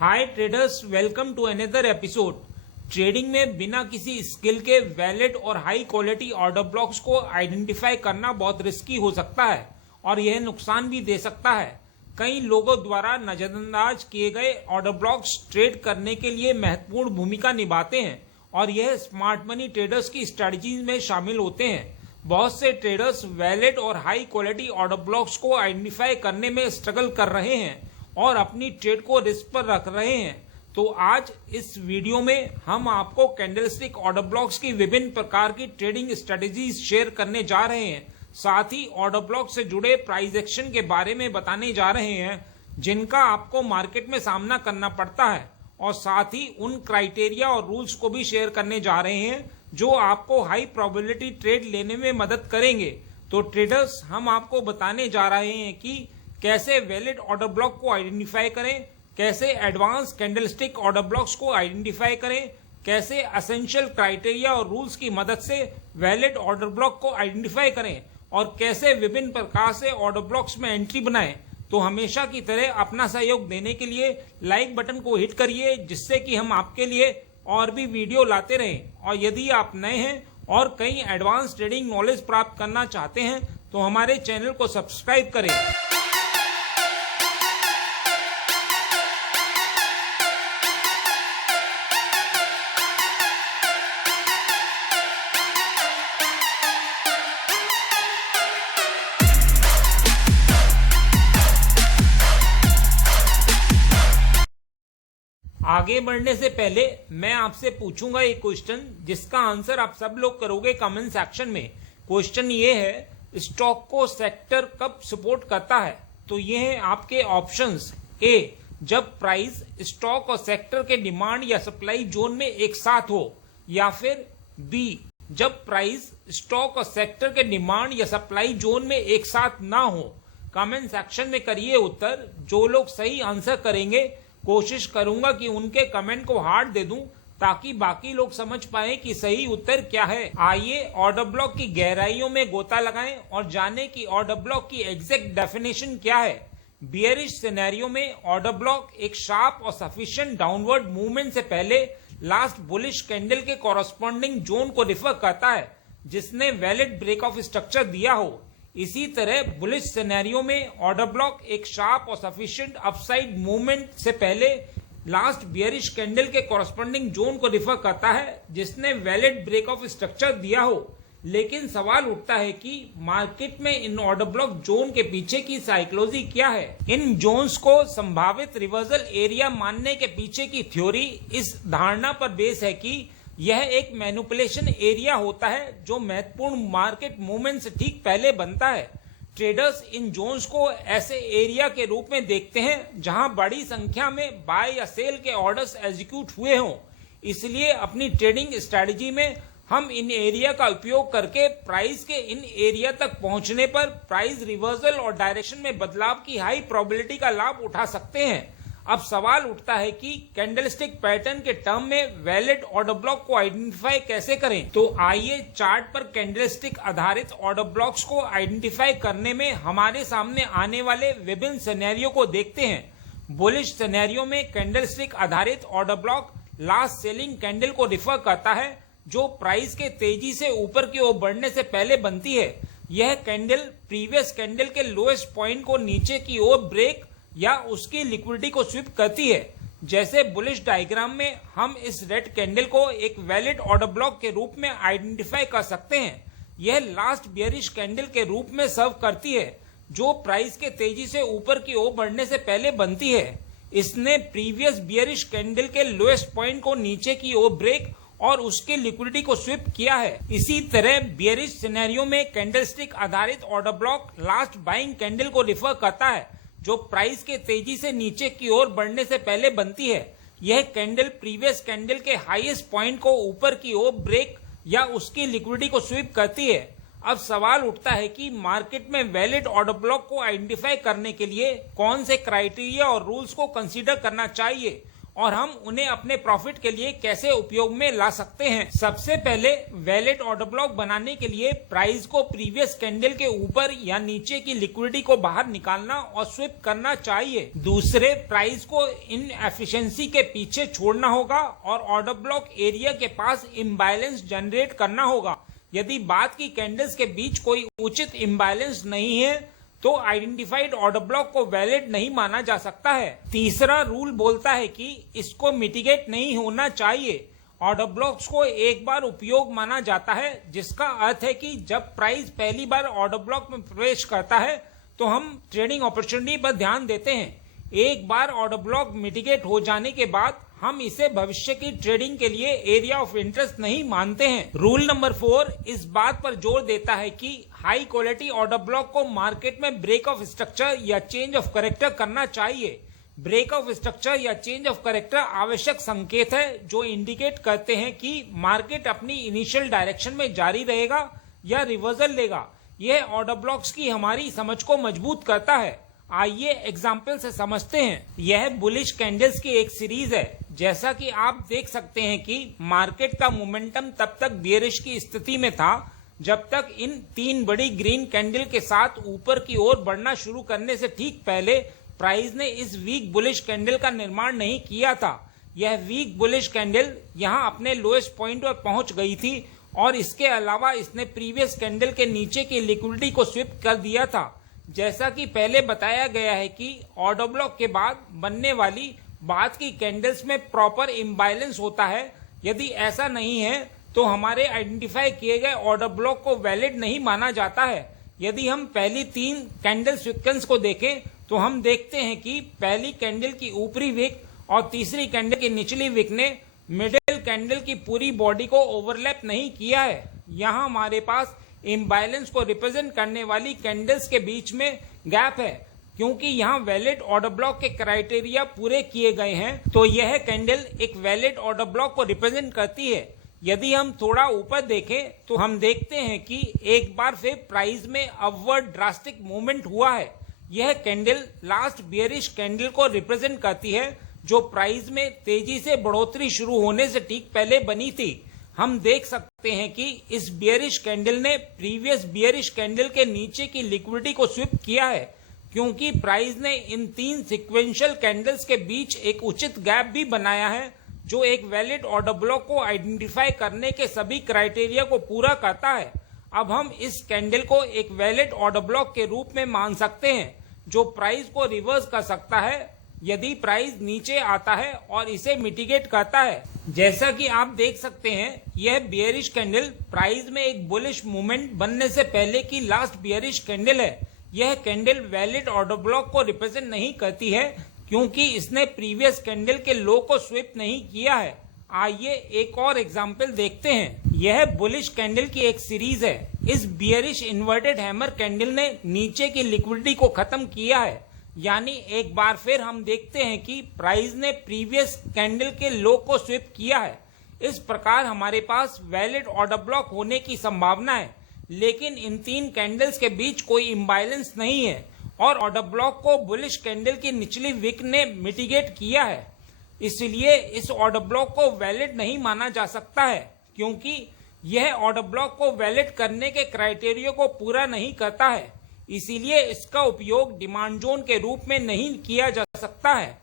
Hi traders, welcome to another episode. Trading में बिना किसी स्किल के वैलिड और हाई क्वालिटी ऑर्डर ब्लॉक्स को आइडेंटिफाई करना बहुत रिस्की हो सकता है और यह नुकसान भी दे सकता है। कई लोगों द्वारा नजरअंदाज किए गए ऑर्डर ब्लॉक्स ट्रेड करने के लिए महत्वपूर्ण भूमिका निभाते हैं और यह स्मार्ट मनी ट्रेडर्स की स्ट्रेटजीज में शामिल होते हैं। बहुत से ट्रेडर्स वैलिड और हाई क्वालिटी ऑर्डर ब्लॉक्स को आइडेंटिफाई करने में स्ट्रगल कर रहे हैं और अपनी ट्रेड को रिस्क पर रख रहे हैं। तो आज इस वीडियो में हम आपको कैंडलस्टिक ऑर्डर ब्लॉक्स की विभिन्न प्रकार की ट्रेडिंग स्ट्रेटजीज शेयर करने जा रहे हैं। साथ ही ऑर्डर ब्लॉक से जुड़े प्राइस एक्शन के बारे में बताने जा रहे हैं जिनका आपको मार्केट में सामना करना पड़ता है, और साथ ही उन क्राइटेरिया और रूल्स को भी शेयर करने जा रहे हैं जो आपको हाई प्रोबेबिलिटी ट्रेड लेने में मदद करेंगे। तो ट्रेडर्स, हम आपको बताने जा रहे हैं कि कैसे वैलिड ऑर्डर ब्लॉक को आइडेंटिफाई करें, कैसे एडवांस कैंडलस्टिक ऑर्डर ब्लॉक्स को आइडेंटिफाई करें, कैसे एसेंशियल क्राइटेरिया और रूल्स की मदद से वैलिड ऑर्डर ब्लॉक को आइडेंटिफाई करें और कैसे विभिन्न प्रकार से ऑर्डर ब्लॉक्स में एंट्री बनाएं। तो हमेशा की तरह अपना सहयोग देने के लिए लाइक बटन को हिट करिए, जिससे कि हम आपके लिए और भी वीडियो लाते रहें। और यदि आप नए हैं और कई एडवांस ट्रेडिंग नॉलेज प्राप्त करना चाहते हैं तो हमारे चैनल को सब्सक्राइब करें। आगे बढ़ने से पहले मैं आपसे पूछूंगा एक क्वेश्चन जिसका आंसर आप सब लोग करोगे कमेंट सेक्शन में। क्वेश्चन ये है, स्टॉक को सेक्टर कब सपोर्ट करता है? तो ये है आपके ऑप्शंस। ए, जब प्राइस स्टॉक और सेक्टर के डिमांड या सप्लाई जोन में एक साथ हो, या फिर बी, जब प्राइस स्टॉक और सेक्टर के डिमांड या सप्लाई जोन में एक साथ ना हो। कमेंट सेक्शन में करिए उत्तर। जो लोग सही आंसर करेंगे कोशिश करूंगा कि उनके कमेंट को हार्ट दे दूं ताकि बाकी लोग समझ पाए कि सही उत्तर क्या है। आइए ऑर्डर ब्लॉक की गहराइयों में गोता लगाएं और जानें कि ऑर्डर ब्लॉक की एग्जैक्ट डेफिनेशन क्या है। बियरिश सिनेरियो में ऑर्डर ब्लॉक एक शार्प और सफिशिएंट डाउनवर्ड मूवमेंट से पहले लास्ट बुलिश कैंडल के कॉरस्पॉन्डिंग जोन को रिफर करता है जिसने वैलिड ब्रेक ऑफ स्ट्रक्चर दिया हो। इसी तरह बुलिश सिनेरियो में ऑर्डर ब्लॉक एक शार्प और सफिशिएंट अपसाइड मूवमेंट से पहले लास्ट बियरिश कैंडल के कॉरस्पॉन्डिंग जोन को रिफर करता है जिसने वैलिड ब्रेक ऑफ स्ट्रक्चर दिया हो। लेकिन सवाल उठता है कि मार्केट में इन ऑर्डर ब्लॉक जोन के पीछे की साइकोलॉजी क्या है। इन जोन्स को संभावित रिवर्सल एरिया मानने के पीछे की थ्योरी इस धारणा पर बेस है कि यह एक मैनिपुलेशन एरिया होता है जो महत्वपूर्ण मार्केट मूवमेंट से ठीक पहले बनता है। ट्रेडर्स इन जोन्स को ऐसे एरिया के रूप में देखते हैं जहां बड़ी संख्या में बाय या सेल के ऑर्डर्स एग्जीक्यूट हुए हों। इसलिए अपनी ट्रेडिंग स्ट्रेटजी में हम इन एरिया का उपयोग करके प्राइस के इन एरिया तक पहुंचने पर प्राइस रिवर्सल और डायरेक्शन में बदलाव की हाई प्रोबेबिलिटी का लाभ उठा सकते हैं। अब सवाल उठता है कि कैंडलस्टिक पैटर्न के टर्म में वैलिड ऑर्डर ब्लॉक को आइडेंटिफाई कैसे करें। तो आइए चार्ट पर कैंडलस्टिक आधारित ऑर्डर ब्लॉक्स को आइडेंटिफाई करने में हमारे सामने आने वाले विभिन्न सिनेरियो को देखते हैं। बुलिश सिनेरियो में कैंडलस्टिक आधारित order block last selling candle को रिफर करता है जो प्राइस के तेजी से ऊपर की ओर बढ़ने से पहले बनती है। यह कैंडल प्रीवियस कैंडल के लोएस्ट पॉइंट को नीचे की ओर ब्रेक या उसकी लिक्विडिटी को स्वीप करती है। जैसे बुलिश डायग्राम में हम इस रेड कैंडल को एक वैलिड ऑर्डर ब्लॉक के रूप में आइडेंटिफाई कर सकते हैं। यह लास्ट बियरिश कैंडल के रूप में सर्व करती है जो प्राइस के तेजी से ऊपर की ओर बढ़ने से पहले बनती है। इसने प्रीवियस बियरिश कैंडल के लोएस्ट पॉइंट को नीचे की ओर ब्रेक और उसकी लिक्विडिटी को स्वीप किया है। इसी तरह बियरिश सिनेरियो में कैंडलस्टिक आधारित order block last buying candle को रिफर करता है जो प्राइस के तेजी से नीचे की ओर बढ़ने से पहले बनती है। यह कैंडल प्रीवियस कैंडल के हाईएस्ट पॉइंट को ऊपर की ओर ब्रेक या उसकी लिक्विडिटी को स्वीप करती है। अब सवाल उठता है कि मार्केट में वैलिड ऑर्डर ब्लॉक को आइडेंटिफाई करने के लिए कौन से क्राइटेरिया और रूल्स को कंसीडर करना चाहिए और हम उन्हें अपने प्रॉफिट के लिए कैसे उपयोग में ला सकते हैं। सबसे पहले वैलिड ऑर्डर ब्लॉक बनाने के लिए प्राइस को प्रीवियस कैंडल के ऊपर या नीचे की लिक्विडिटी को बाहर निकालना और स्विप करना चाहिए। दूसरे, प्राइस को इनएफिशिएंसी के पीछे छोड़ना होगा और ऑर्डर ब्लॉक एरिया के पास इम्बैलेंस जनरेट करना होगा। यदि बाद की कैंडल्स के बीच कोई उचित इम्बैलेंस नहीं है तो आइडेंटिफाइड ऑर्डर ब्लॉक को वैलिड नहीं माना जा सकता है। तीसरा रूल बोलता है कि इसको मिटिगेट नहीं होना चाहिए। ऑर्डर ब्लॉक्स को एक बार उपयोग माना जाता है, जिसका अर्थ है कि जब प्राइस पहली बार ऑर्डर ब्लॉक में प्रवेश करता है तो हम ट्रेडिंग अपॉर्चुनिटी पर ध्यान देते हैं। एक बार ऑर्डर ब्लॉक मिटिगेट हो जाने के बाद हम इसे भविष्य की ट्रेडिंग के लिए एरिया ऑफ इंटरेस्ट नहीं मानते हैं। रूल नंबर 4 इस बात पर जोर देता है कि हाई क्वालिटी ऑर्डर ब्लॉक को मार्केट में ब्रेक ऑफ स्ट्रक्चर या चेंज ऑफ कैरेक्टर करना चाहिए। ब्रेक ऑफ स्ट्रक्चर या चेंज ऑफ कैरेक्टर आवश्यक संकेत है जो इंडिकेट करते हैं कि मार्केट अपनी इनिशियल डायरेक्शन में जारी रहेगा या रिवर्सल लेगा। यह ऑर्डर ब्लॉक्स की हमारी समझ को मजबूत करता है। आइए एग्जाम्पल से समझते हैं। यह बुलिश कैंडल्स की एक सीरीज है। जैसा कि आप देख सकते हैं कि मार्केट का मोमेंटम तब तक बियरिश की स्थिति में था जब तक इन 3 बड़ी ग्रीन कैंडल के साथ ऊपर की ओर बढ़ना शुरू करने से ठीक पहले प्राइस ने इस वीक बुलिश कैंडल का निर्माण नहीं किया था। यह वीक बुलिश कैंडल यहां अपने लोएस्ट पॉइंट पर पहुंच गई थी और इसके अलावा इसने प्रीवियस कैंडल के नीचे की लिक्विडिटी को स्विप कर दिया था। जैसा कि पहले बताया गया है कि ऑर्डर ब्लॉक के बाद बनने वाली बाद की कैंडल्स में प्रॉपर इम्बैलेंस होता है। यदि ऐसा नहीं है तो हमारे आइडेंटिफाई किए गए ऑर्डर ब्लॉक को वैलिड नहीं माना जाता है। यदि हम पहली 3 कैंडल सीक्वेंस को देखें तो हम देखते हैं कि पहली कैंडल की ऊपरी विक और तीसरी कैंडल की निचली विक ने मिडिल कैंडल की पूरी बॉडी को ओवरलैप नहीं किया है। यहाँ हमारे पास इम्बैलेंस को रिप्रेजेंट करने वाली कैंडल्स के बीच में गैप है। क्योंकि यहाँ वैलिड ऑर्डर ब्लॉक के क्राइटेरिया पूरे किए गए हैं तो यह कैंडल एक वैलिड ऑर्डर ब्लॉक को रिप्रेजेंट करती है। यदि हम थोड़ा ऊपर देखें तो हम देखते हैं कि एक बार फिर प्राइस में अपवर्ड ड्रास्टिक मूवमेंट हुआ है। यह कैंडल लास्ट बियरिश कैंडल को रिप्रेजेंट करती है जो प्राइस में तेजी से बढ़ोतरी शुरू होने से ठीक पहले बनी थी। हम देख सकते हैं कि इस बियरिश कैंडल ने प्रीवियस बियरिश कैंडल के नीचे की लिक्विडिटी को स्विप किया है। क्योंकि प्राइस ने इन 3 सिक्वेंशियल कैंडल्स के बीच एक उचित गैप भी बनाया है जो एक वैलिड ऑर्डर ब्लॉक को आइडेंटिफाई करने के सभी क्राइटेरिया को पूरा करता है। अब हम इस कैंडल को एक वैलिड ऑर्डर ब्लॉक के रूप में मान सकते हैं जो प्राइस को रिवर्स कर सकता है यदि प्राइस नीचे आता है और इसे मिटिगेट करता है। जैसा कि आप देख सकते हैं, यह बियरिश कैंडल प्राइस में एक बुलिश मूवमेंट बनने से पहले की लास्ट बियरिश कैंडल है। यह कैंडल वैलिड ऑर्डर ब्लॉक को रिप्रेजेंट नहीं करती है क्योंकि इसने प्रीवियस कैंडल के लो को स्विप नहीं किया है। आइए एक और एग्जांपल देखते हैं। यह बुलिश कैंडल की एक सीरीज है। इस बियरिश इन्वर्टेड हैमर कैंडल ने नीचे की लिक्विडिटी को खत्म किया है। यानी एक बार फिर हम देखते हैं कि प्राइस ने प्रीवियस कैंडल के लो को स्विप किया है। इस प्रकार हमारे पास वैलिड ऑर्डर ब्लॉक होने की संभावना है, लेकिन इन 3 कैंडल्स के बीच कोई इम्बैलेंस नहीं है और ऑर्डर ब्लॉक को बुलिश कैंडल की निचली विक ने मिटिगेट किया है। इसलिए इस ऑर्डर ब्लॉक को वैलिड नहीं माना जा सकता है क्योंकि यह ऑर्डर ब्लॉक को वैलिड करने के क्राइटेरिया को पूरा नहीं करता है। इसीलिए इसका उपयोग डिमांड जोन के रूप में नहीं किया जा सकता है।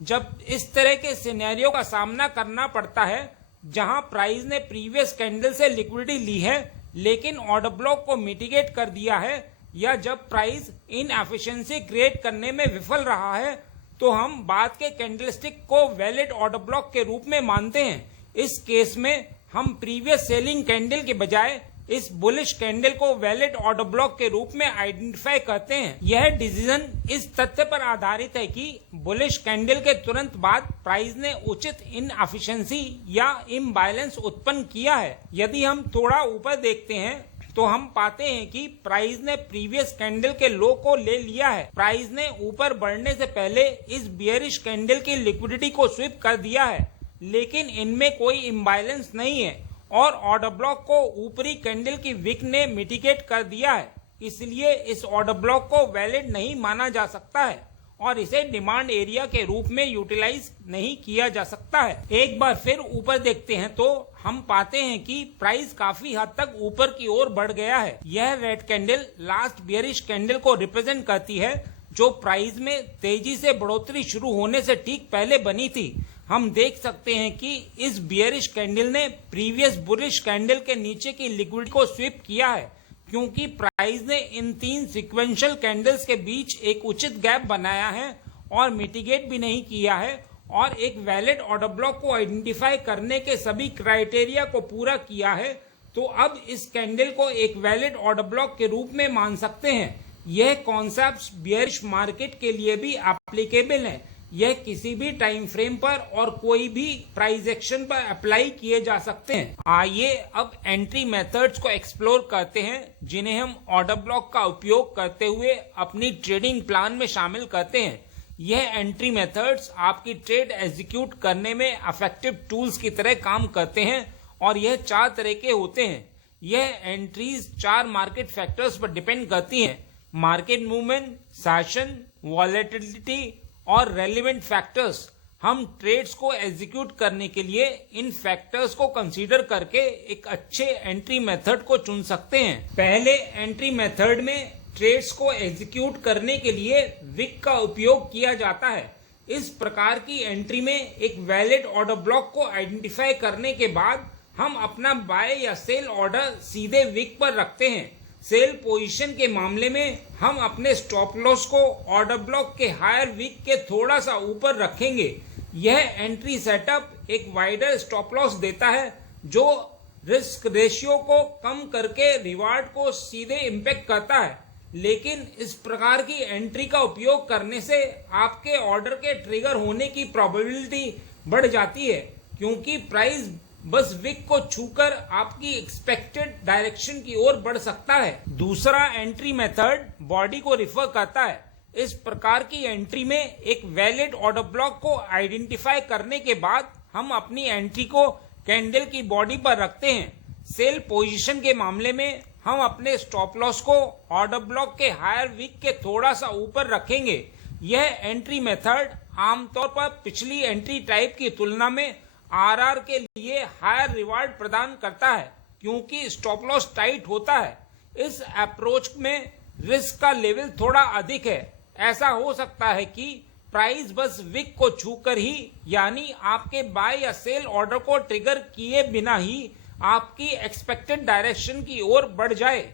जब इस तरह के सिनेरियो का सामना करना पड़ता है जहां प्राइस ने प्रीवियस कैंडल से लिक्विडिटी ली है लेकिन ऑर्डर ब्लॉक को मिटिगेट कर दिया है, या जब प्राइस इनएफिशिएंसी क्रिएट करने में विफल रहा है, तो हम बाद के कैंडलस्टिक को वैलिड ऑर्डर ब्लॉक के रूप में मानते हैं। इस केस में हम प्रीवियस सेलिंग कैंडल के बजाय इस बुलिश कैंडल को वैलिड ऑर्डर ब्लॉक के रूप में आइडेंटिफाई करते हैं। यह डिसीजन इस तथ्य पर आधारित है कि बुलिश कैंडल के तुरंत बाद प्राइस ने उचित इनएफिशिएंसी या इम्बैलेंस उत्पन्न किया है। यदि हम थोड़ा ऊपर देखते हैं तो हम पाते हैं कि प्राइस ने प्रीवियस कैंडल के लो को ले लिया है। प्राइस ने ऊपर बढ़ने से पहले इस बियरिश कैंडल की लिक्विडिटी को स्विप कर दिया है, लेकिन इनमें कोई इम्बैलेंस नहीं है और ऑर्डर ब्लॉक को ऊपरी कैंडल की विक ने मिटिगेट कर दिया है। इसलिए इस ऑर्डर ब्लॉक को वैलिड नहीं माना जा सकता है और इसे डिमांड एरिया के रूप में यूटिलाइज नहीं किया जा सकता है। एक बार फिर ऊपर देखते हैं तो हम पाते हैं कि प्राइस काफी हद तक ऊपर की ओर बढ़ गया है। यह red candle last bearish candle को रिप्रेजेंट करती है, जो प्राइस में तेजी से बढ़ोतरी शुरू होने से ठीक पहले बनी थी। हम देख सकते हैं कि इस बियरिश कैंडल ने प्रीवियस बुलिश कैंडल के नीचे की लिक्विडिटी को स्वीप किया है, क्योंकि प्राइस ने इन 3 सिक्वेंशियल कैंडल्स के बीच एक उचित गैप बनाया है और मिटिगेट भी नहीं किया है और एक वैलिड ऑर्डर ब्लॉक को आइडेंटिफाई करने के सभी क्राइटेरिया को पूरा किया है। तो अब इस कैंडल को एक वैलिड ऑर्डर ब्लॉक के रूप में मान सकते हैं। यह कॉन्सेप्ट बियरिश मार्केट के लिए भी एप्लीकेबल है। यह किसी भी टाइम फ्रेम पर और कोई भी प्राइस एक्शन पर अप्लाई किए जा सकते हैं। आइए अब एंट्री मेथड्स को एक्सप्लोर करते हैं, जिन्हें हम ऑर्डर ब्लॉक का उपयोग करते हुए अपनी ट्रेडिंग प्लान में शामिल करते हैं। यह एंट्री मेथड्स आपकी ट्रेड एग्जीक्यूट करने में इफेक्टिव टूल्स की तरह काम करते हैं और यह 4 तरह के होते हैं। यह एंट्रीज 4 मार्केट फैक्टर्स पर डिपेंड करती हैं: मार्केट मूवमेंट, सेशन, वॉलेटिलिटी और रेलिवेंट फैक्टर्स। हम ट्रेड्स को एग्जीक्यूट करने के लिए इन फैक्टर्स को कंसीडर करके एक अच्छे एंट्री मेथड को चुन सकते हैं। पहले एंट्री मेथड में ट्रेड्स को एग्जीक्यूट करने के लिए विक का उपयोग किया जाता है। इस प्रकार की एंट्री में एक वैलिड ऑर्डर ब्लॉक को आइडेंटिफाई करने के बाद हम अपना बाय या सेल ऑर्डर सीधे विक पर रखते हैं। सेल पोजीशन के मामले में हम अपने स्टॉप लॉस को ऑर्डर ब्लॉक के हायर विक के थोड़ा सा ऊपर रखेंगे। यह एंट्री सेटअप एक वाइडर स्टॉप लॉस देता है, जो रिस्क रेशियो को कम करके रिवार्ड को सीधे इम्पैक्ट करता है। लेकिन इस प्रकार की एंट्री का उपयोग करने से आपके ऑर्डर के ट्रिगर होने की प्रोबेबिलिटी बढ़ जाती है, क्योंकि प्राइस बस विक को छूकर आपकी एक्सपेक्टेड डायरेक्शन की ओर बढ़ सकता है। दूसरा एंट्री मेथड बॉडी को रिफर करता है। इस प्रकार की एंट्री में एक वैलिड ऑर्डर ब्लॉक को आइडेंटिफाई करने के बाद हम अपनी एंट्री को कैंडल की बॉडी पर रखते हैं। सेल पोजीशन के मामले में हम अपने स्टॉप लॉस को ऑर्डर ब्लॉक के हायर विक के थोड़ा सा ऊपर रखेंगे। यह एंट्री मेथड आमतौर पर पिछली एंट्री टाइप की तुलना में आरआर के लिए हायर रिवार्ड प्रदान करता है, क्योंकि स्टॉप लॉस टाइट होता है। इस अप्रोच में रिस्क का लेवल थोड़ा अधिक है। ऐसा हो सकता है कि प्राइस बस विक को छूकर ही, यानी आपके बाय या सेल ऑर्डर को ट्रिगर किए बिना ही, आपकी एक्सपेक्टेड डायरेक्शन की ओर बढ़ जाए।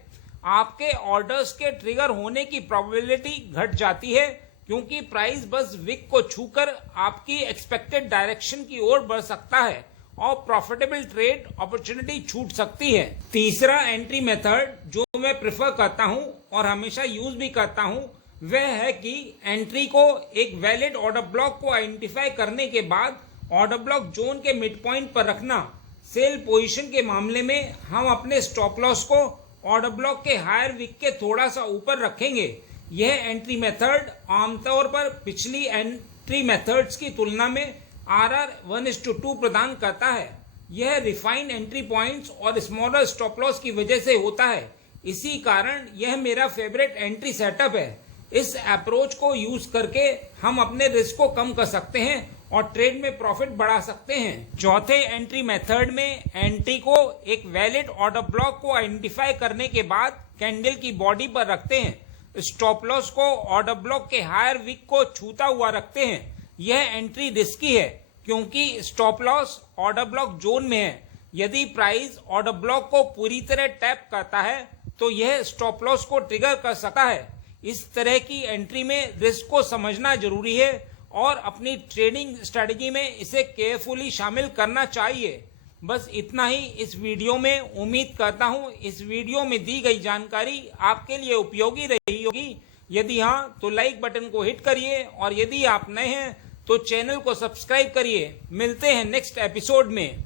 आपके ऑर्डर्स के ट्रिगर होने की प्रोबेबिलिटी घट जाती है, क्योंकि प्राइस बस विक को छूकर आपकी एक्सपेक्टेड डायरेक्शन की ओर बढ़ सकता है और प्रॉफिटेबल ट्रेड अपॉर्चुनिटी छूट सकती है। तीसरा एंट्री मेथड जो मैं प्रेफर करता हूं और हमेशा यूज भी करता हूं, वह है कि एंट्री को एक वैलिड ऑर्डर ब्लॉक को आइडेंटिफाई करने के बाद ऑर्डर ब्लॉक जोन के मिड पॉइंट पर रखना। सेल पोजीशन के मामले में हम अपने स्टॉप लॉस को ऑर्डर ब्लॉक के हायर विक के थोड़ा सा ऊपर रखेंगे। यह एंट्री मेथड आमतौर पर पिछली एंट्री मेथड्स की तुलना में आरआर 1:2 प्रदान करता है। यह रिफाइंड एंट्री पॉइंट्स और स्मॉलर स्टॉप लॉस की वजह से होता है। इसी कारण यह मेरा फेवरेट एंट्री सेटअप है। इस अप्रोच को यूज करके हम अपने रिस्क को कम कर सकते हैं और ट्रेड में प्रॉफिट बढ़ा सकते हैं। चौथे एंट्री मेथड में एंट्री को एक वैलिड ऑर्डर ब्लॉक को आइडेंटिफाई करने के बाद कैंडल की बॉडी पर रखते हैं। स्टॉप लॉस को ऑर्डर ब्लॉक के हायर विक को छूता हुआ रखते हैं। यह एंट्री रिस्की है, क्योंकि stop loss order block zone में है। यदि प्राइस ऑर्डर ब्लॉक को पूरी तरह टैप करता है तो यह स्टॉप लॉस को ट्रिगर कर सकता है। इस तरह की एंट्री में रिस्क को समझना जरूरी है और अपनी ट्रेडिंग स्ट्रेटेजी में इसे केयरफुली शामिल करना चाहिए। बस इतना ही इस वीडियो में। उम्मीद करता हूं इस वीडियो में दी गई जानकारी आपके लिए उपयोगी रही होगी। यदि हाँ तो लाइक बटन को हिट करिए और यदि आप नए हैं तो चैनल को सब्सक्राइब करिए। मिलते हैं नेक्स्ट एपिसोड में।